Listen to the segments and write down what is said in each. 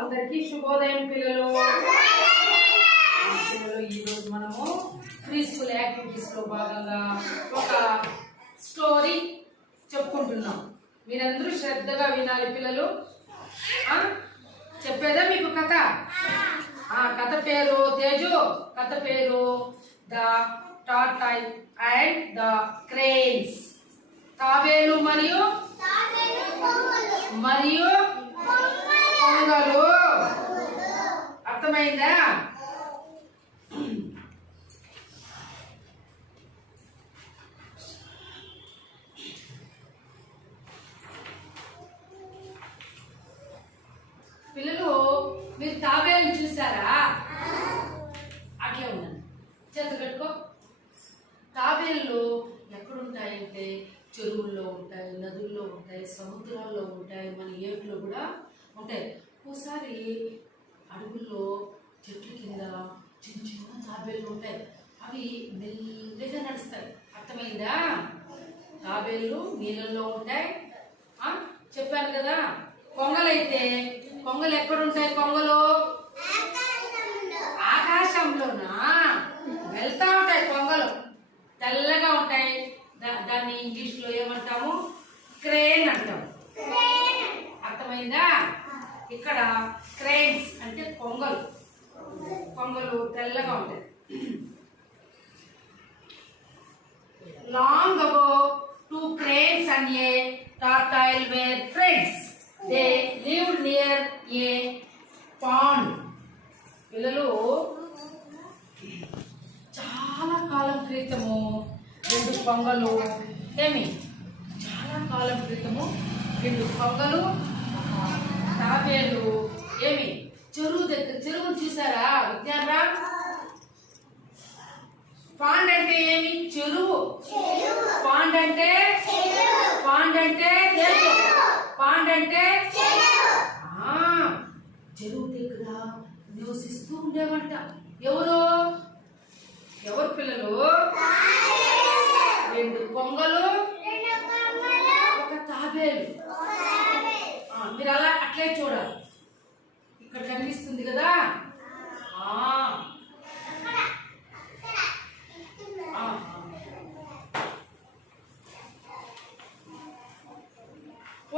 అందరికీ శుభోదయం పిల్లలు. ఈరోజు మనము ప్రీ స్కూల్ యాక్టివిటీస్ లో భాగంగా ఒక స్టోరీ చెప్పుకుంటున్నాం. మీరందరూ శ్రద్ధగా వినాలి పిల్లలు. చెప్పేదా మీకు కథ? కథ పేరు తేజు. కథ పేరు ద టార్టాయిల్ అండ్ ద క్రేన్స్. తాబేలు మరియు కొంగలు. అర్థమైందా? పిల్లలు, మీరు తాబేలు చూసారా? అట్లే ఉండండి, చేతులు కట్టుకో. తాబేళ్ళు ఎక్కడుంటాయంటే చెరువుల్లో ఉంటాయి, నదుల్లో ఉంటాయి, సముద్రాల్లో ఉంటాయి, మన ఏట్లో కూడా ఉంటాయి. ఒకసారి అడవుల్లో చెట్ల కింద చిన్న చిన్న తాబేళ్ళు ఉంటాయి. అవి మెల్లగా నడుస్తాయి. అర్థమైందా? తాబేళ్ళు నీళ్ళల్లో ఉంటాయి. చెప్పాను కదా. కొంగలు ఎక్కడుంటాయి? కొంగలు ఆకాశంలోనా వెళ్తా ఉంటాయి. కొంగలు తెల్లగా ఉంటాయి. దాన్ని ఇంగ్లీష్ లో ఏమంటాము? క్రేన్ అంటాము. అర్థమైందా? ఇక్కడ క్రేన్స్ అంటే కొంగలు తెల్లగా ఉంటాయి. Long ago, two cranes and a tortoise were friends. They lived near a pond. పిల్లలు, చాలా కాలం క్రితము రెండు కొంగలు తాబేలు చెరువును చూసారా? విజ్ఞానరా? పాండ్ అంటే ఏమి? చెరువు. పాండ్ అంటే చెరువు దగ్గర నివసిస్తూ ఉండేవంట. ఎవరు పిల్లలు? రెండు కొంగలు, ఒక తాబేలు. మీరు అట్లే చూడాలి. ఇక్కడ కనిపిస్తుంది కదా.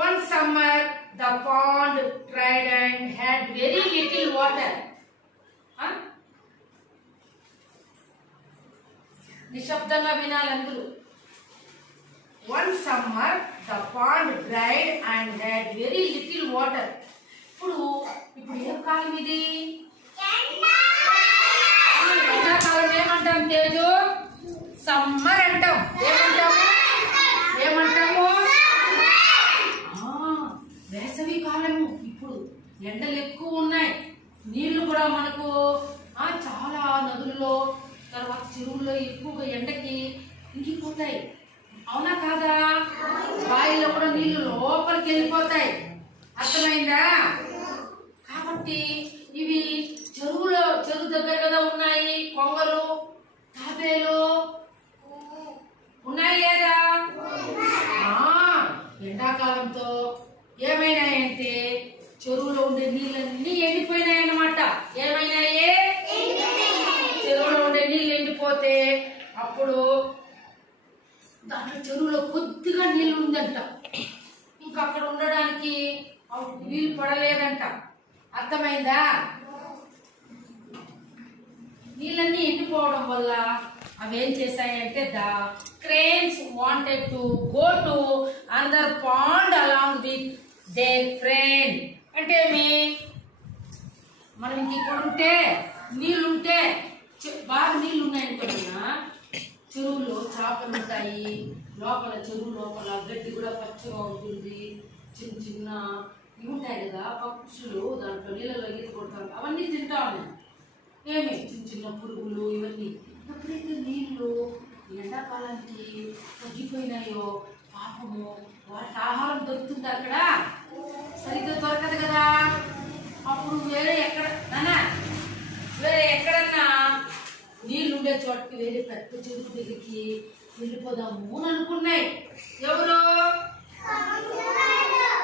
One summer the pond dried and had very little water. నిశ్శబ్దంగా వినాలి అందరూ. One summer the pond dried and had very little water. ఇప్పుడు ఏం కాలం ఇది? ఎండాకాలం ఏమంటాం తేజు? సమ్మర్ అంటాం. ఏమంటాము? వేసవి కాలము. ఇప్పుడు ఎండలు ఎక్కువ ఉన్నాయి. నీళ్లు కూడా మనకు చాలా నదుల్లో, తర్వాత చెరువుల్లో ఎక్కువగా ఎండకి ఇంకిపోతాయి. అవునా కాదా? బావిలో కూడా నీళ్లు లోపలికి వెళ్ళిపోతాయి. అర్థమైందా? కాబట్టి ఇవి చెరువు దగ్గర కదా ఉన్నాయి. కొంగలు, తాబేలు ఉన్నాయి లేదా? ఎండాకాలంతో ఏమైనాయంటే చెరువులో ఉండే నీళ్ళన్నీ ఎండిపోయినాయన్నమాట. ఏమైనాయే? చెరువులో ఉండే నీళ్ళు ఎండిపోతే అప్పుడు దాంట్లో చెరువులో కొద్దిగా నీళ్ళు ఉందంట. ఇంకా అక్కడ ఉండడానికి వీలు పడలేదంట. అర్థమైందా? నీళ్ళన్నీ ఎండిపోవడం వల్ల అవి ఏం చేశాయంటే the cranes wanted to go to another pond along with their friend. అంటే మనం ఇంక ఇక్కడ ఉంటే నీళ్ళుంటే బాగా నీళ్ళు ఉన్నాయనుకున్నా చెరువులో చేపలు ఉంటాయి. చెరువు లోపల గడ్డి కూడా పచ్చగా ఉంటుంది. చిన్న చిన్న ఇవి ఉంటాయి కదా పక్షులు, దాంట్లో నీళ్ళలో ఈత కొడతారు. అవన్నీ తింటా ఉన్నాయి. చిన్న చిన్న పురుగులు ఇవన్నీ. ఎప్పుడైతే నీళ్లు ఎండాకాలానికి తగ్గిపోయినాయో పాపము వాటికి ఆహారం దొరుకుతుంది అక్కడ, సరిగ్గా దొరకదు కదా. అప్పుడు వేరే ఎక్కడన్నా నీళ్ళు ఉండే చోటకి వేరే పెద్ద చెరువు దగ్గరికి వెళ్ళిపోదాము అని అనుకున్నాయి. ఎవరు?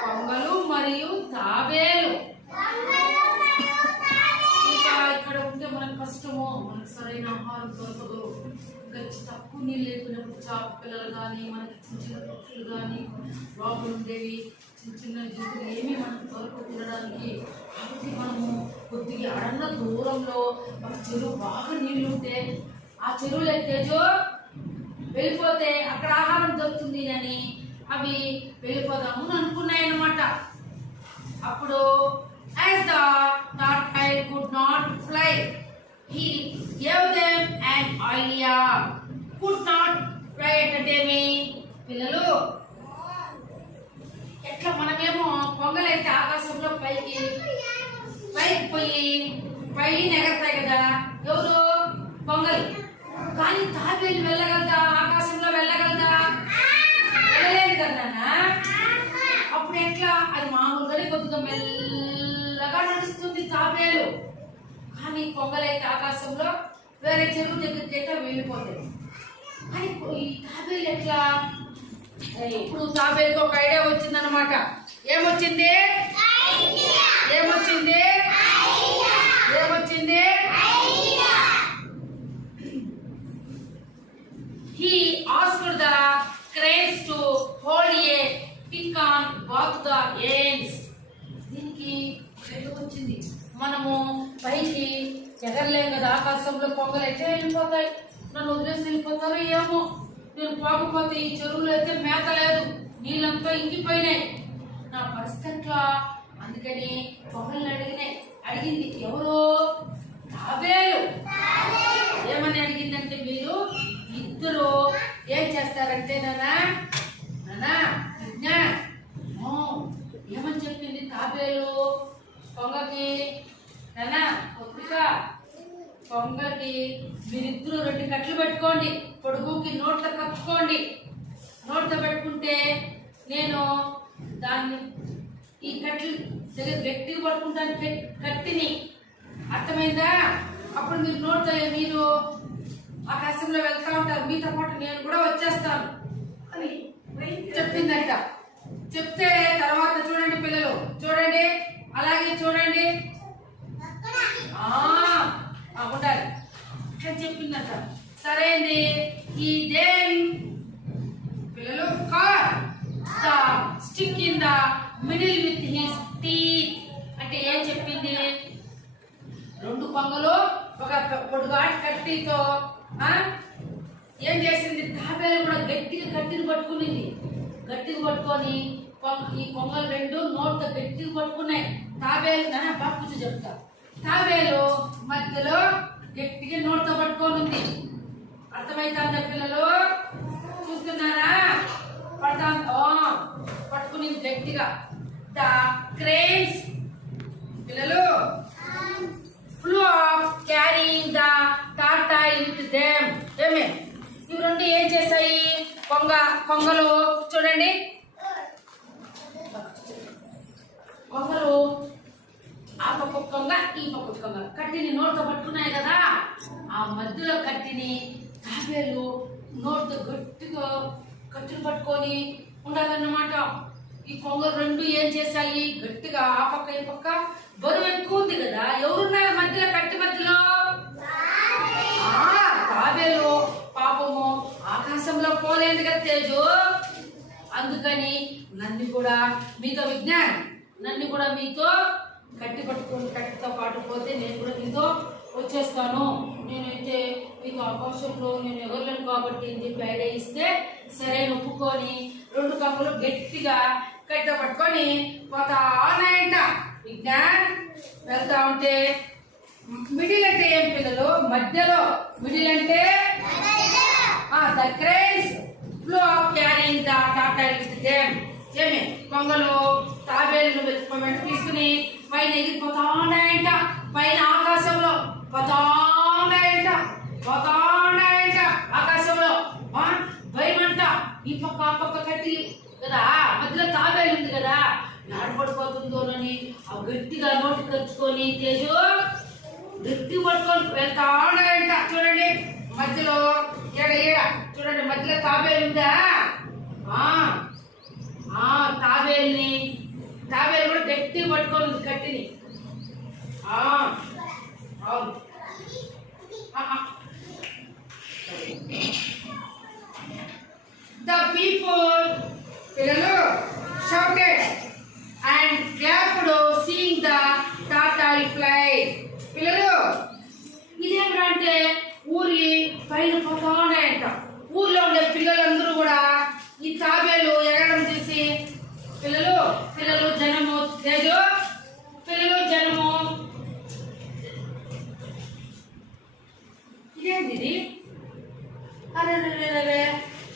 కొంగలు మరియు తాబేలు. తక్కువ నీళ్ళు లేకున్నప్పుడు చేప పిల్లలు కానీ మనకి చిన్న చిన్న పక్షులు కానీ లోపల ఉండేవి చిన్న చిన్న జంతువులు ఏమీ మనకు దొరక తినడానికి. కాబట్టి మనము కొద్దిగా అడన్న దూరంలో ఒక చెరువు బాగా నీళ్ళు ఉంటే ఆ చెరువులో తేజో వెళ్ళిపోతే అక్కడ ఆహారం దొరుకుతుంది అని అవి వెళ్ళిపోదాము అని అనుకున్నాయన్నమాట. అప్పుడు as the tortoise could not fly, he gave them an idea. Could not fly at a పిల్లలు ఎట్లా మనమేమో పొంగలైతే ఆకాశంలో పైకి పోయి పైన ఎగరతాయి కదా ఎవరు పొంగల్. కానీ తాబేలు వెళ్ళగలదా? ఆకాశంలో వెళ్ళగలదా? వెళ్ళలేదు కదా. అప్పుడు ఎట్లా? అది మామూలుగానే కొద్దిగా మెల్లగా నడుస్తుంది తాబేలు. కానీ పొంగలైతే ఆకాశంలో వేరే చెరువు దగ్గరికి అయితే వెళ్ళిపోతుంది. కానీ ఈ తాబేలు ఎట్లా? ఇప్పుడు తాబేలుకి ఒక ఐడియా వచ్చిందనమాట. ఏమొచ్చింది? ఏమొచ్చింది? ఏమొచ్చింది? He asked the cranes to hold a pick on both the ends. దీనికి ఎందుకు వచ్చింది? మనము పైకి ఎగరలేం కదా, ఆకాశంలో పొంగలైతే వెళ్ళిపోతాయి. నన్ను వదిలేసి వెళ్ళిపోతారో ఏమో. నేను పోకపోతే ఈ చెరువులో అయితే మేత లేదు, నీళ్ళంతా ఇంకిపోయినాయి. నా పరిస్థితి ఎట్లా? అందుకని పొంగల్ని అడిగింది. ఎవరు? తాబేలు. ఏమని అడిగిందంటే, మీరు ఇద్దరు ఏం చేస్తారంటే నానా ఏమని చెప్పింది తాబేలు పొంగకి? నానా కొద్దిక పొంగకి మీరిద్దరు 2 కట్లు పెట్టుకోండి, పొడుగుకి నోట్లో కప్పుకోండి. నోట్లో పెట్టుకుంటే నేను దాన్ని ఈ కట్లు దగ్గర గట్టిగా పట్టుకుంటాను కట్టిని. అర్థమైందా? అప్పుడు మీరు నోట్లో మీరు ఆకాశంలో వెళ్తా ఉంటారు, మీతో పాటు నేను కూడా వచ్చేస్తాను అని చెప్పిందట. చెప్తే తర్వాత చూడండి పిల్లలు, చూడండి అలాగే చూడండి ఉండాలి ఇట్లా చెప్పిందట. సరేంది. ఈ దేన్ పిల్లలు car the stick in the middle with his teeth అంటే ఏం చెప్పింది? 2 పొంగలు ఒక పొడుగాటి కట్టితో ఏం చేసింది? తాబేలు కూడా గట్టిగా కట్టిని పట్టుకునింది. గట్టిగా పట్టుకొని ఈ పొంగలు 2 నోట్తో గట్టిగా పట్టుకున్నాయి. తాబేలు బాగా చెప్తా. తాబేలు మధ్యలో గట్టిగా నోట్తో పట్టుకొని ఉంది. అర్థమైతుందా పిల్లలు? చూస్తున్నారా? పట్టుకుని గట్టిగా. ద క్రేన్స్ పిల్లలు flew off carrying the tortoise with them. ఏమే ఇవి 2 ఏం చేశాయి? పొంగలు చూడండి, పొంగలు ఆ పక్క కొంగ ఈ పక్క కొంగ కట్టిని నోట్తో పట్టుకున్నాయి కదా. ఆ మధ్యలో కట్టిని తాబేలు నోట్తో గట్టిగా కట్టిని పట్టుకొని ఉండాలన్నమాట. ఈ కొంగలు 2 ఏం చేశాయి? గట్టిగా ఆ పక్క ఈ పక్క. బరువు ఎక్కువ ఉంది కదా, ఎవరున్నారు మధ్యలో? కట్టి మధ్యలో తాబేలు పాపము ఆకాశంలో పోలేదు కదా తేజు. అందుకని నన్ను కూడా మీతో మీతో కట్టి పట్టుకుని కట్టితో పాటు పోతే నేను కూడా మీతో వచ్చేస్తాను. నేనైతే మీకు ఆకాశంలో నేను ఎగరలేను కాబట్టి అని చెప్పి ఐడియా ఇస్తే సరే ఒప్పుకొని 2 కప్పులు గట్టిగా కట్ట పట్టుకొని పోతా ఉన్నాయంట. విజ్ఞాన్ వెళ్తా ఉంటే మిడిల్ అంటే ఏం పిల్లలు? మధ్యలో. మిడిల్ అంటే the cranes flow off carrying the tortoise with them. ఏమే కొంగలు తాబేలును వెతుక్కోమని తీసుకుని పైన ఎగిరిపోతా ఉన్నాయంట. పైన ఆకాశంలో పోతా ఉన్నాయంట ఆకాశంలో. భయమంట. ఈ పక్క ఆ పక్క కట్టి కదా, మధ్యలో తాబేలు ఉంది కదా, పడిపోతుందోనని ఆ గట్టిగా నోటి కలుచుకొని తేజు గట్టి పట్టుకొని వెళ్తా ఉన్నాయంట. చూడండి మధ్యలో చూడండి మధ్యలో తాబేలు ఉందా? తాబేలు కూడా గట్టి పట్టుకొని ఉంది కట్టిని. అవును The people, పిల్లలు, shouted and clapped seeing the tortoise fly. పిల్లలు, ఇదేంటంటే ఊరి పైన పోతా ఉన్నాయంట. ఊర్లో ఉండే పిల్లలందరూ కూడా ఈ తాబేలు ఎగరడం చూసి పిల్లలు జనము లేదు, పిల్లలు జనము ఇదేంటి ఇది? అరే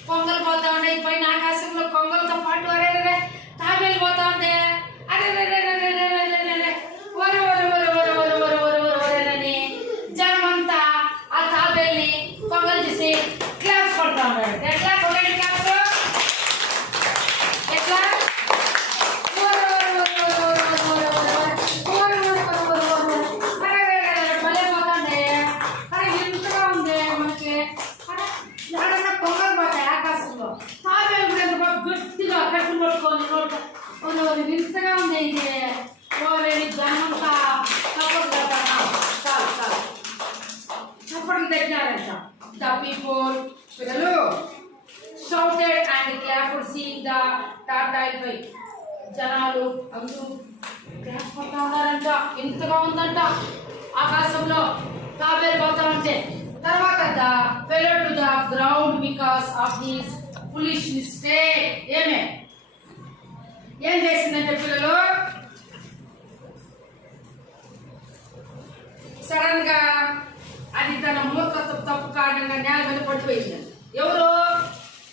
కొంగలు పోతా ఉన్నాయి పైన ఆకాశంలో, కొంగలతో పాటు అరే తాబేలు పోతా ఉంది. అరే జనమంతా ఆ తాబేల్ని కొంగలు చూసి క్లాప్స్ కొడతా ఉన్నాడు. ఎట్లా కొట్టండి క్లాప్స్? ఎట్లా? భలే పోతాండి. అరే ఎంతగా ఉంది మనకి. ఎవరన్నా కొంగలు పోతాయి ఆకాశంలో, తాబేలు కూడా ఎంత గట్టిగా కట్టు పట్టుకొని వింతగా ఉంది. ఇది జనమంతా చప్పట్లు తెచ్చారంట. The people, పిల్లలు, shouted and clapped seeing the tortoise fly. జనాలు అందరూ క్లాప్ కొడతా ఉన్నారంట. ఎంతగా ఉందంట ఆకాశంలో తాబేలు పోతా ఉంటే. తర్వాత fell to the ground because of his foolish mistake. ఏం చేసిందంటే పిల్లలు, సడన్ గా అది తన మూర్ఖత్వం తప్పు కారణంగా నేల మీద పడిపోయింది. ఎవరు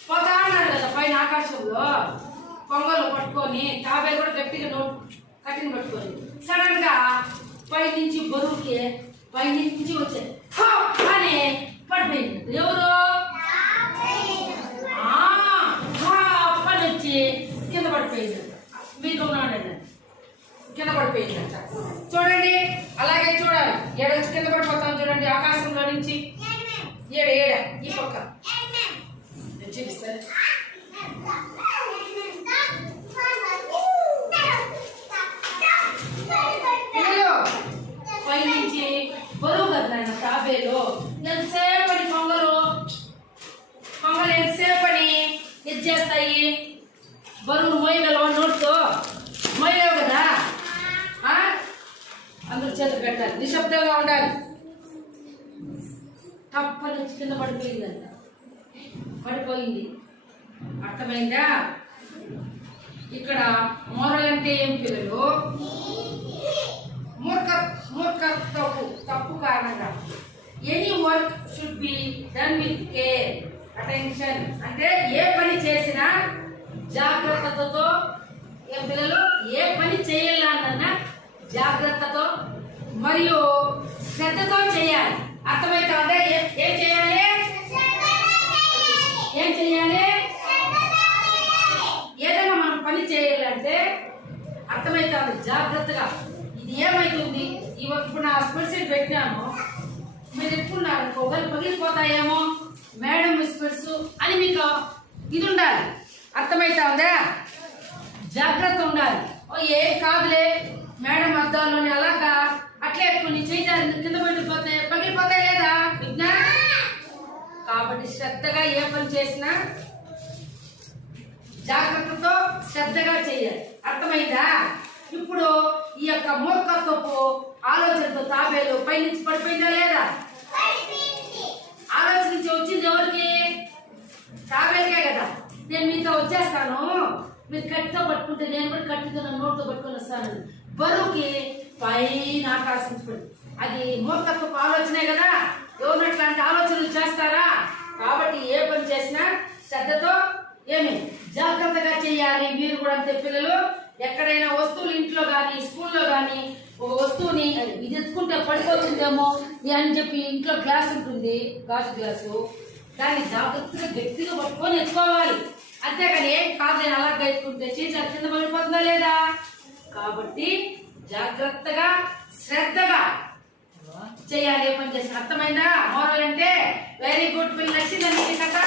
పోతా అన్నారు కదా పైన ఆకాశంలో కొంగలు పట్టుకొని, తాబేలు కూడా గట్టిగా కట్టిన పట్టుకొని సడన్ గా పైనుంచి బరువుకి పైనుంచి వచ్చే అని పడిపోయింది. ఎవరు పని వచ్చి కింద పడిపోయింది. మీకు ఉన్నాడండి కింద పడిపోయిందంట. చూడండి, అలాగే చూడాలి. ఏడొచ్చి కింద పడిపోతాం చూడండి ఆకాశంలో నుంచి. ఏడ ఈ పక్క నేను చూపిస్తాను. పై నుంచి బరువు కదా తాబేలు. ఎంతసేపని కొంగలు ఎంతసేపని ఇది చేస్తాయి, బరువు మోయగలవా? నోట్తో మోయలేవు కదా. అందరూ చేతులు పెట్టాలి, నిశ్శబ్దంగా ఉండాలి. తప్పని కింద పడిపోయిందంట. పడిపోయింది. అర్థమైందా? ఇక్కడ మోరల్ అంటే ఏం పిల్లలు? తప్పు కారణంగా any work should be done with care, attention. అంటే ఏ పని చేసినా జాగ్రత్తతో, ఏం పిల్లలు, ఏ పని చేయాలన్నా జాగ్రత్తతో మరియు శ్రద్ధతో చేయాలి. అర్థమవుతుందా? ఏం చేయాలి? ఏదైనా మనం పని చేయాలంటే అర్థమవుతుంది జాగ్రత్తగా. ఇది ఏమైతుంది, ఇప్పుడు నా స్పెట్స్ పెట్టినాను, మీరు ఎప్పుడున్నారు ఒకరు పగిలిపోతాయేమో మేడం స్పెట్స్ అని మీకు ఇది ఉండాలి. అర్థమవుతుందా? జాగ్రత్త ఉండాలి. ఏం కాదులే మేడం అద్దాలోని అలాగా అట్లే కొన్ని చేయాలి, కింద పగిలిపోతాయి లేదా విజ్ఞా? కాబట్టి శ్రద్ధగా ఏ పని చేసినా జాగ్రత్తతో శ్రద్ధగా చేయాలి. అర్థమైందా? ఇప్పుడు ఈ యొక్క మూర్ఖత్వపు ఆలోచనతో తాబేలు పైనుంచి పడిపోయిందా లేదా? ఆలోచించి వచ్చింది ఎవరికి? తాబేలుకే కదా. నేను మీతో వచ్చేస్తాను, మీరు కట్టితో పట్టుకుంటే నేను కూడా కట్టితో నోటితో పట్టుకొని వస్తాను. బరువుకి పైన ఆకాశం పడి అది మూర్ఖత్వపు ఆలోచనే కదా. ఎవరినట్లాంటి ఆలోచనలు చేస్తారా? కాబట్టి ఏ పని చేసినా శ్రద్ధతో జాగ్రత్తగా చేయాలి. మీరు కూడా అంతే పిల్లలు. ఎక్కడైనా వస్తువులు ఇంట్లో కానీ స్కూల్లో కానీ ఒక వస్తువుని ఇది ఎత్తుకుంటే పడిపోతుందేమో అని చెప్పి ఇంట్లో గ్లాస్ ఉంటుంది, గాజు గ్లాసు, దాన్ని జాగ్రత్తగా గట్టిగా పట్టుకొని ఎత్తుకోవాలి. అంతేగాని ఏం కాదని అలాగే ఎత్తుకుంటే చీజా కింద పడిపోతుందా లేదా? కాబట్టి జాగ్రత్తగా శ్రద్ధగా చేయాలి ఏ పని చేసిన. అర్థమైందా? మోరల్ అంటే వెరీ గుడ్. పిల్లలు నచ్చిందండి కథ.